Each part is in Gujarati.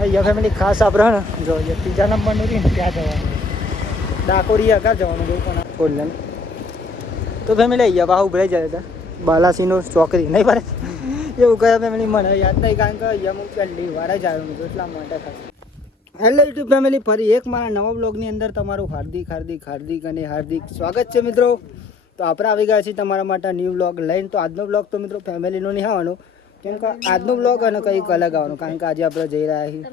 અહીંયા ફેમિલી ખાસ આપણે ને જો ત્રીજા નંબરનું રહી ને ત્યાં જવાનું ડાકોરી આગળ જવાનું જોયું પણ ખોલ્યા તો ફેમિલી અહીંયા બાહુ ઉભરાઈ જાય હતા બાલાસીનો ચોકરી નહીં પડે એવું કયા ફેમિલી મને યાદ નહીં કારણ કે અહીંયા હું પહેલી વાર જ આવ્યો છું એટલા માટે ખાસ હેલો યુટ્યુબ ફેમિલી ફરી એક મારા નવા બ્લોગની અંદર તમારું હાર્દિક અને હાર્દિક સ્વાગત છે મિત્રો તો આપણે આવી ગયા છીએ તમારા માટે ન્યૂ બ્લોગ લઈને તો આજનો બ્લોગ તો મિત્રો ફેમિલીનો નહીં આવવાનો કેમ કે આજનો બ્લોગ અને કંઈક અલગ આવવાનો કારણ કે આજે આપણે જઈ રહ્યા છીએ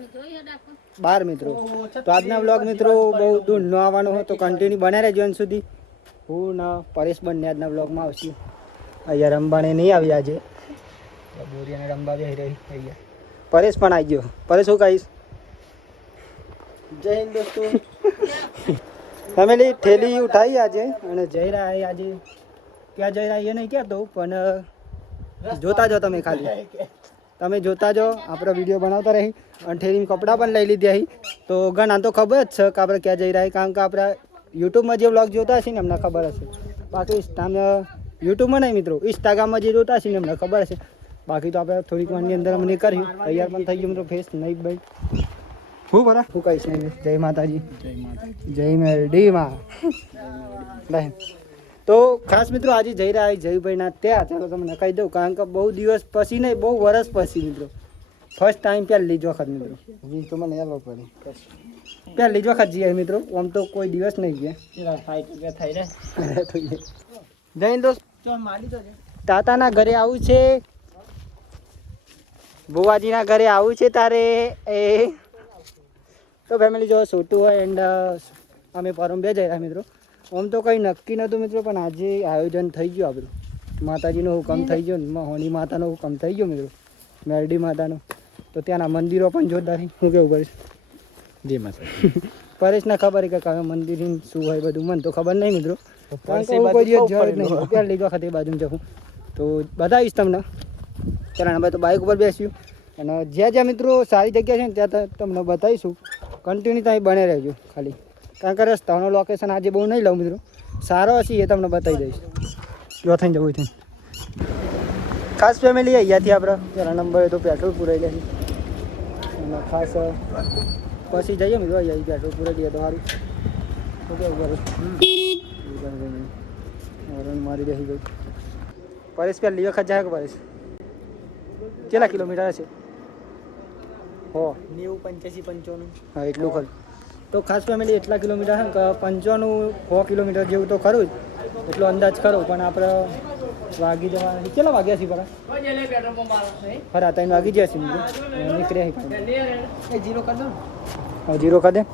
બાર મિત્રો તો આજના બ્લોગ મિત્રો બહુ દૂર ન આવવાનો હોય તો કન્ટિન્યુ બને રહેજો અંત સુધી હું ને પરેશ બંને આજના બ્લોગમાં આવશું અહીંયા રમવાને નહીં આવી આજે બોરી અને રમવા બી રહી અહીંયા પરેશ પણ આવી ગયો પરેશ શું કહીશ જય હિન્દ દોસ્તો ફેમિલી થેલી ઉઠાવી આજે અને જઈ રહ્યા આજે ક્યાં જઈ રહ્યા એ નહીં કહેતો પણ જોતા જો તમે ખાલી તમે જોતા જો આપણે વિડીયો બનાવતા રહી અને થેલીમાં કપડાં પણ લઈ લીધી અહીં તો ઘણા તો ખબર જ છે કે આપણે ક્યાં જઈ રહ્યા કારણ કે આપણે યુટ્યુબમાં જે વ્લોગ જોતા હશે ને એમને ખબર હશે બાકી યુટ્યુબમાં નહીં મિત્રો ઇન્સ્ટાગ્રામમાં જે જોતા હશે ને એમને ખબર હશે બાકી તો આપણે થોડીક વારની અંદર અમને કર્યું તૈયાર પણ થઈ ગયું મિત્રો ફેસ નહીં ભાઈ હું બરા હું કહીશ નહીં જય માતાજી જય મેરડીમાં તો ખાસ મિત્રો આજે જઈ રહ્યા જયભાઈના ત્યાં ચાલો તમને કહી દઉં કારણ કે બહુ દિવસ પછી નહીં બહુ વર્ષ પછી મિત્રો ફર્સ્ટ ટાઈમ પહેલી જ વખત મિત્રો તો મને યાદ પડે પહેલી જ વખત જઈએ મિત્રો આમ તો કોઈ દિવસ નહીં ગયા જય દોસ્ત તાતાના ઘરે આવું છે બુવાજીના ઘરે આવું છે તારે એ તો ફેમિલી જો છોટું હોય એન્ડ અમે પરમ બે જઈ રહ્યા મિત્રો આમ તો કંઈ નક્કી નહોતું મિત્રો પણ આજે આયોજન થઈ ગયું આપણું માતાજીનો હુકમ થઈ ગયો હોની માતાનો હુકમ થઈ ગયો મિત્રો મેરડી માતાનો તો ત્યાંના મંદિરો પણ જોરદાર હું કેવું કરીશ જી માતા પરેશને ખબર કે કયા મંદિર શું હોય બધું મને તો ખબર નહીં મિત્રો કોઈ દિવસ જવા નહીં પહેલી વખત એ બાજુ જવું તો બતાવીશ તમને ચાલો ભાઈ તો બાઇક ઉપર બેસ્યું અને જ્યાં જ્યાં મિત્રો સારી જગ્યા છે ને ત્યાં તમને બતાવીશું કન્ટિન્યુ ત્યાં બને રહેજો ખાલી કારણ કે રસ્તાનો લોકેશન આજે બહુ નહીં લઉં મિત્રો સારો હશે એ તમને બતાવી દઈશ જો થઈને જવું છે ખાસ ફેમિલી અહીંયાથી આપણે પેલા નંબરે તો પેટ્રોલ પુરાઈ જાય અને ખાસ પછી જઈએ મિત્રો અહીંયા પેટ્રોલ પુરાઈ દઈએ તો સારું તો કેવું કરું મારી બેસી ગઈ પરેશ પહેલી વખત જાય કે પરેશ કેટલા કિલોમીટર હશે હો 90 85 95 હા એટલું ખરું તો ખાસ ફેમિલી એટલા કિલોમીટર છે કે 95 100 કિલોમીટર જેવું તો ખરું જ એટલો અંદાજ ખરો પણ આપણે વાગી જવાના કેટલા વાગ્યા છીએ બરા ખરા 3 વાગી ગયા છે નીકળ્યા જીરો કરી દો હા જીરો કરી દે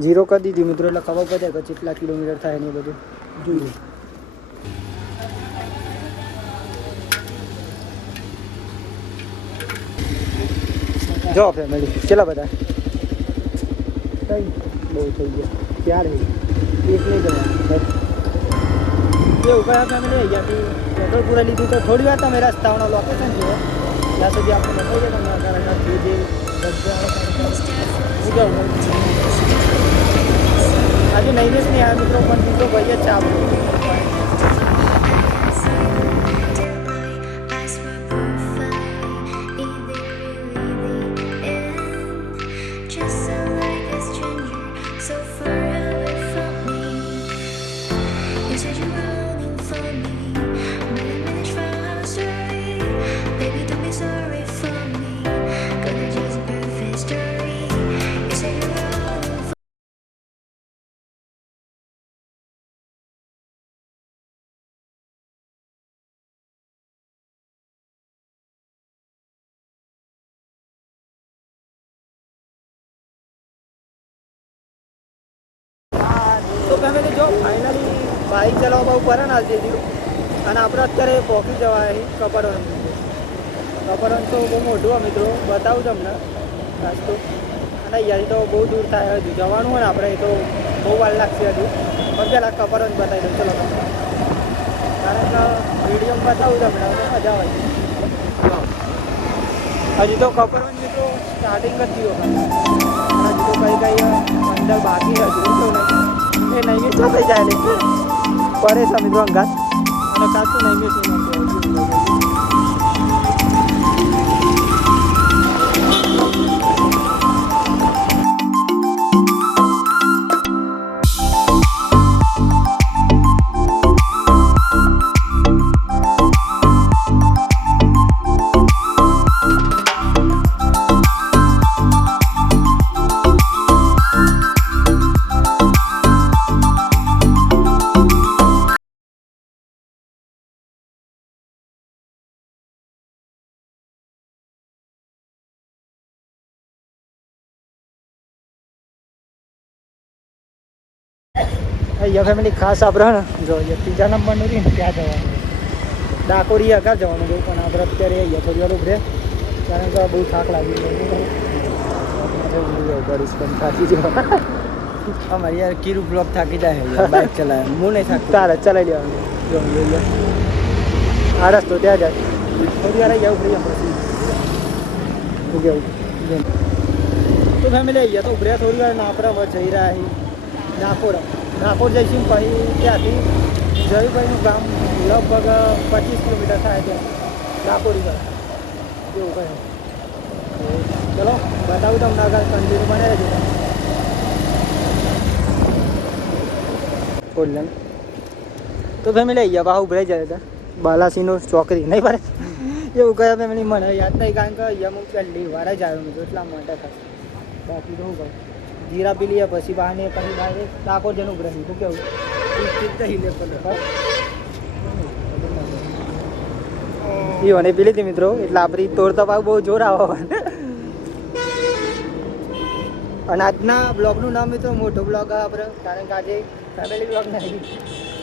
જીરો કરી દીધી મિત્રો એટલે ખબર પડે કે કેટલા કિલોમીટર થાય ને બધું જોઈએ જો ફેમિલી કેટલા બધા બહુ થઈ ગયા ક્યારે એક નહીં કરવા એવું કયા ફેમિલી અહીંયાથી પેટ્રોલ પૂરા લીધું તો થોડી વાર તમે રસ્તાઓનો લોકેશન જુઓ ત્યાં સુધી આપણે બતાવી દે તમને કારણ આજે નૈવેશ નહીં આવ્યા મિત્રો પણ બીજો ભાઈ જ છે આપણું તો ફેમિલી જો ફાઇનલી બાઇક ચલાવવા બહુ પડે ને આજે અને આપણે અત્યારે પહોંચી જવાય કપડવન તો બહુ મોટું મિત્રો બતાવું તમને ખાસ તો અને અહીંયાથી તો બહુ દૂર થાય હજુ જવાનું હોય ને આપણે તો બહુ વાર લાગશે હજુ પણ પહેલાં કપડવન બતાવી દઉં ચલો કારણ કે વિડીયોમાં બતાવું તમને મજા આવે હજુ તો કપડવન મિત્રો સ્ટાર્ટિંગ જ થયું હજુ તો કંઈ અંદર બાકી હજુ તો એ નહીં તો થઈ જાય ને પડે છે મિત્રો અંગાત અને કાચું નહીં મેં અહીંયા ફેમિલી ખાસ આપણે ને જો ત્રીજા નંબરનું રહી ને ત્યાં જવાનું ડાકોરી આગળ જવાનું બહુ પણ આપણે અત્યારે અહીંયા થોડી વાર ઉભરે કારણ કે બહુ થાક લાગી ગયો કરીશ પણ થાકી જવા અમારે યાર કીરું બ્લોક થાકી જાય બાઇક ચલાવે હું નહીં થાકતો તારે ચલાવી લેવાનું જો આ રસ્તો ત્યાં જાય થોડી વાર આવી જવું પછી કેવું તો ફેમિલી આવી ગયા તો ઉભર્યા થોડી વાર નાપરા જઈ રહ્યા ડાકોર જઈશું પછી ત્યાંથી જયુભાઈનું ગામ લગભગ 25 કિલોમીટર થાય ત્યાં ડાકોરી પર એવું કહે ચલો બતાવું તમને આગળ કન્ટિન્યુ બને રહેજો બોલ તો ફેમિલી આવી ગયા બાહુ ઉભરાઈ જાય હતા બાલાસીનો ચોકરી નહીં પડે એવું કહે ફેમિલી મને યાદ નહીં કારણ કે અહીંયા હું પહેલી વાર જ આવ્યો છું એટલા માટે ખાસ બાકી તો શું કહું જીરા પી લઈએ પછી બહાને પછી ડાયરેક્ટ ડાકોર જઈને ઉભરાઈ તું કેવું મને પી લીધી મિત્રો એટલે આપણી તોડતા ભાવ બહુ જોર આવે અને આજના બ્લોગનું નામ મિત્રો મોટો બ્લોગ આપણે કારણ કે આજે ફેમિલી બ્લોગ નહીં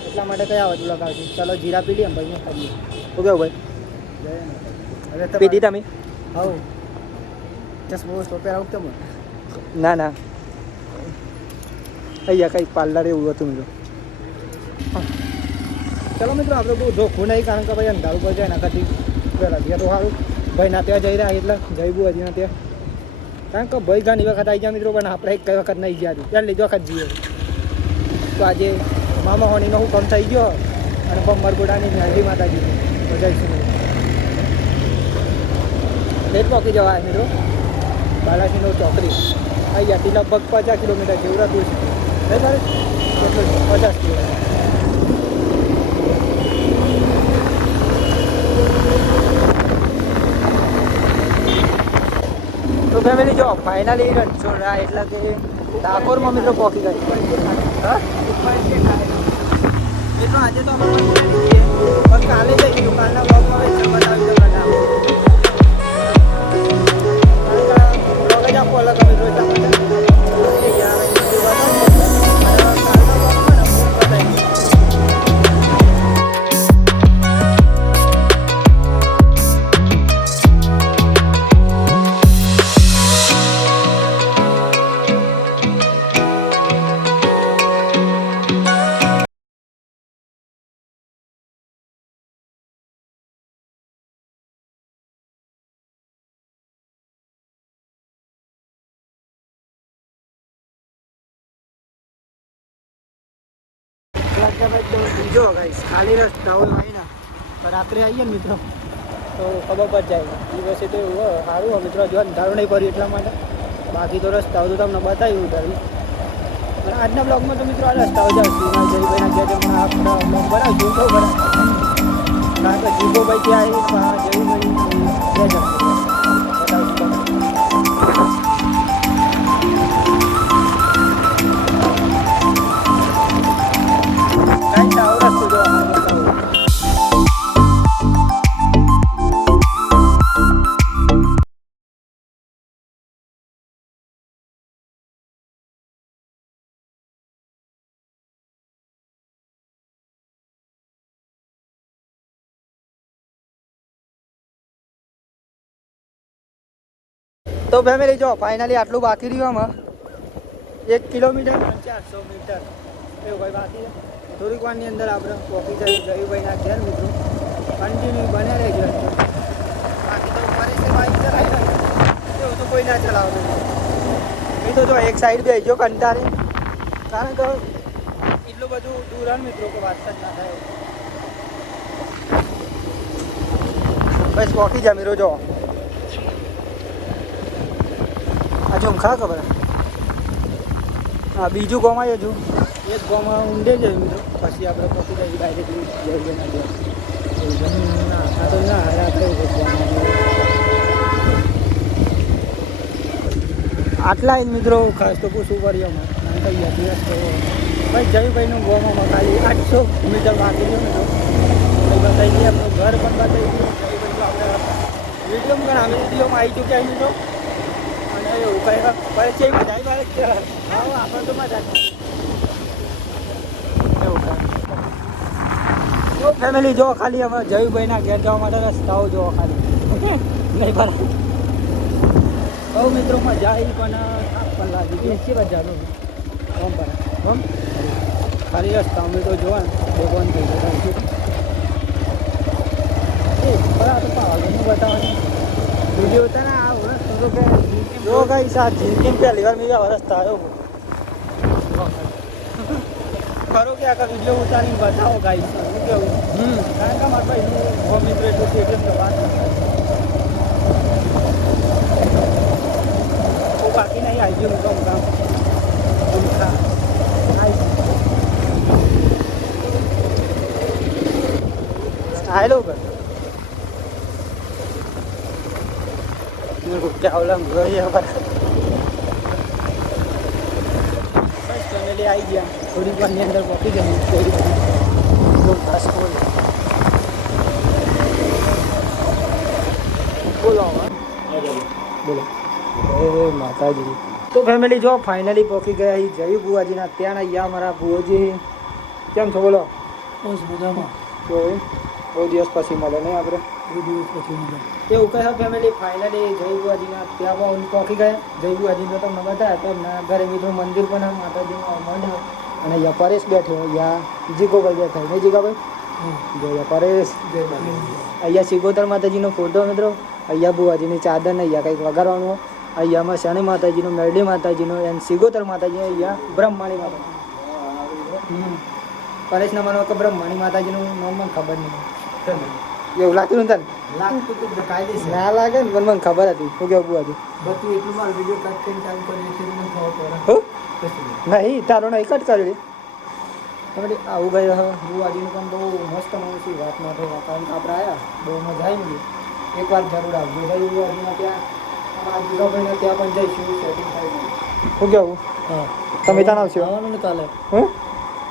એટલા માટે કયા આવે બ્લોગ આવશે ચાલો જીરા પી લઈએ ભાઈ ખાઈએ શું કેવું ભાઈ હવે પીધી તમે હા ચશ્મો પહેરા વખતે ના ના અહીંયા કંઈક પાર્લર એવું હતું મિત્રો ચલો મિત્રો આપણે બહુ જોખું નહીં કારણ કે ભાઈ અંધારું પર જાય એના ખાતી પહેલાં ત્યાં તો સારું ભાઈ ના ત્યાં જઈ રહ્યા એટલે જઈબું હજી ના ત્યાં કારણ કે ભાઈ ઘણી વખત આવી ગયા મિત્રો પણ આપણે કઈ વખત નહીં ગયા હતી પહેલી જ વખત જઈએ તો આજે મામા હોનીનો હુકમ થઈ ગયો અને બમ્બરગોડાની મેલડી માતાજી તો જઈશું લેટ પહોંચી જવાય મિત્રો બાલાજીનો ચોકડી અહીંયાથી લગભગ 50 કિલોમીટર જેવું રહેતું છે નહીં મારે કેટલું 50 કિલોમીટર તો ફેમિલી જો ફાઇનલી રણછોડરા એટલે કે ડાકોરમાં મિત્રો પહોંચી ગઈ મિત્રો આજે તો અમે પણ કાલે જઈશું કાલના બ્લોગમાં બતાવી બ્લોગ જ આપો અલગ મિત્રો એટલા માટે જો ગાઈસ ખાલી રસ્તાઓ આવીને રાત્રે આવીએ ને મિત્રો તો ખબર પડી જાય દિવસે તો એવું સારું હોય મિત્રો જો અંધારું નહીં પડ્યું એટલા માટે બાકી તો રસ્તાઓ તો તમને બતાવ્યું ઉધારી અને આજના બ્લોગમાં તો મિત્રો આ રસ્તાઓ જ આવશે જયભાઈના ઘેર આપણા બ્લોગ બનાવશું તો બરાબર કારણ કે જીગોભાઈ ત્યાં જયભાઈ બતાવશું તો ફેમિલી જો ફાઇનલી આટલું બાકી રહ્યું આમાં 1 કિલોમીટર 400 મીટર એવું ભાઈ બાકી થોડીક વારની અંદર આપણે પહોંચી જયુભાઈના ઘેર મિત્રો કન્ટિન્યુ બને રહેજો બાકી તો ફરીથી બાઇક ચલાવી એવું તો કોઈ ના ચલાવતું એ તો જો એક સાઈડ બે જો કંટાળી કારણ કે એટલું બધું દૂર આવે મિત્રો કે વાત જ ના થાય બસ પહોંચી જા મિત્રો જો આ જો ખા ખબર હા બીજું ગોમાં જ હજુ એક ગોમાં ઊંડે જાય મિત્રો પછી આપણે પહોંચી જઈએ ડાયરેક્ટલી ના આ તો ના આટલા જ મિત્રો ખાસ તો પૂછવું પડ્યું અમારે કઈ દિવસ તો ભાઈ જયુભાઈનું ગોમાં ખાલી 800 મીટર બાકી ગયો મિત્રો બતાવી દઈએ આપણું ઘર પણ બતાવી દઈએ જયુભાઈ તો આપણે વિડીયોમાં પણ અમે વિડીયોમાં આવી ચૂક્યા મિત્રો એવું કઈ પરિચય બધા હા આપણે તો મજા ફેમિલી જો ખાલી અમે જયુભાઈના ઘેર જવા માટે રસ્તાઓ જો ખાલી નહીં બરાબર બહુ મિત્રો મજા આવી પણ થાક પણ લાગી ગઈ એસી બજારનો ઓમ પર ઓમ ખાલી રસ્તા અમે તો જોવા ને ભગવાન થઈ ગયા એ બરાબર તો પાવાગઢનું બતાવવાનું વિડીયો હતા ને આ વર્ષ તો કે જો કઈ સાથ જિંદગી પહેલી વાર મેં આવા રસ્તા આવ્યો ખરો કે આખા વિડીયો ઉતારીને બતાવો ગાઈ શું કેવું કારણ કે મારા ભાઈ મિત્ર એટલું છે એટલે વાત બાકી નહીં આવી ગયું કામ કામ આવેલો ચાવલા ફેમિલી આવી ગયા થોડી વારની અંદર પહોંચી ગઈ થોડી ખાસ બોલો બોલો એ માતાજી તો ફેમિલી જો ફાઇનલી પહોંચી ગયા અહીં જયું બુવાજીના ત્યાં અહીંયા અમારા બુવાજી કેમ છો બોલો બસ મજામાં તો બહુ દિવસ પછી મળે નહીં આપણે બહુ દિવસ પછી મળે એવું કહે ફેમિલી ફાઇનલી જય બુવાજીના ત્યાં પહોંચી ગયા જય બુવાજીનો તમને બતાવ્યા તો એમના ઘરે મિત્રો મંદિર પણ માતાજીનું મંડળ અને અહીંયા પરેશ બેઠો અહીંયા જીગોભાઈ બેઠા નહીં જીગાભાઈ જો પરેશ અહીંયા સિગોતર માતાજીનો ફોટો મિત્રો અહીંયા બુવાજીની ચાદર ને અહીંયા કંઈક વગાડવાનું અહીંયામાં શનિ માતાજીનો મેરડી માતાજીનો અને સિગોતર માતાજી અહીંયા બ્રહ્માણી માતાજી પરેશના માનો કે બ્રહ્માણી માતાજીનું નામ મને ખબર નહીં એવું લાગતું ને તને ના લાગે ને પણ મને ખબર હતી શું કેવું બુવાજી બધું એટલું મારું વિડીયો કટ કરીને ચાલુ કરી છે મને ખબર પડે નહીં તારો નહીં કટ કર્યો તમે આવું ગયો બુવાજીનું પણ બહુ મસ્ત માણસી વાત ના થઈ કારણ કે આપણે આવ્યા બહુ મજા આવી ગઈ એકવાર જરૂર આવજો ભાઈ બુવાજીના ત્યાં જીગાભાઈના ત્યાં પણ જઈશું સેટિંગ થાય શું કેવું હા તમે ત્યાં આવશો આવવાનું ને કાલે હે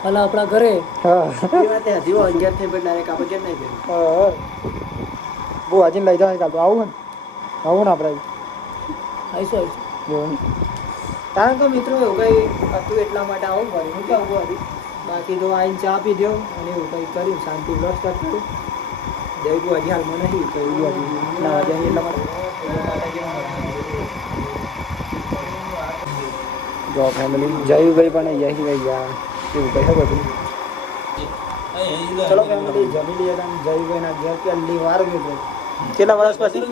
કાલે આપણા ઘરે હા એ વાત હજી 11 થઈ પણ ડાયરેક્ટ આપણે કેમ નહીં ગયું હા બુવાજીને લઈ જવાનું કાલે આવું ને આપણે આવીશું એવું કારણ કે મિત્રો એવું કંઈ હતું એટલા માટે આવું પડે હું કેવું બુવાજી બાકી તો આવીને ચા પી દો અને એવું કંઈ કર્યું શાંતિ બ્લોગ સ્ટાર્ટ કર્યું જય બુવાજી હાલમાં નહીં તો બુવાજી ના જાય એટલા માટે જો ફેમિલી જયુભાઈ પણ અહીંયા ગયા એવું કહી શકો છું ચલો ફેમિલી જમી લઈએ તમે જયુભાઈના ઘેર પહેલી વાર ગયો કેટલા વર્ષ પછી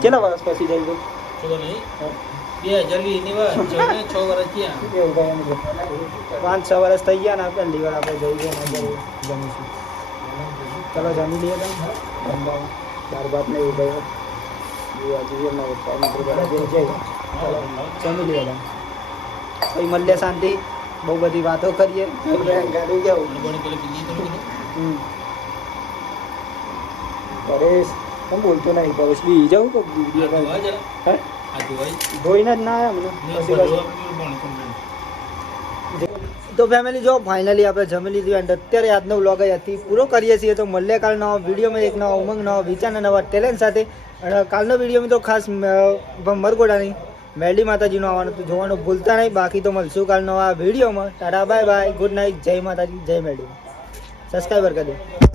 કેટલા વર્ષ પછી જયુભાઈ 5-6 વર્ષ થઈ ગયા ને પહેલી વાર આપણે જયુભાઈના ઘરે જમીશું ચલો જમી લઈએ તમે દાળ ભાત ને એવું ભાઈ જમી લઈએ પછી મળીએ શાંતિ બહુ બધી વાતો કરીએ પરેશ કેમ બોલતો નહીં પરેશ બી જાઉં તો ધોઈને જ ના આવ્યા તો ફેમિલી જો ફાઇનલી આપણે જમી લીધું એન્ડ અત્યારે આજનો વ્લોગ હતી પૂરો કરીએ છીએ તો મળીએ કાલ નવા વિડીયોમાં એક નવા ઉમંગ નવા વિચાર નવા ટેલેન્ટ સાથે અને કાલનો વિડીયો મિત્રો ખાસ મરગોડાની મેરડી માતાજીનો આવવાનું તો જોવાનું ભૂલતા નહીં બાકી તો મળશું કાલ નવા વિડીયોમાં Tata bye bye good night જય માતાજી જય મેરડી સબસ્ક્રાઈબર કરી દો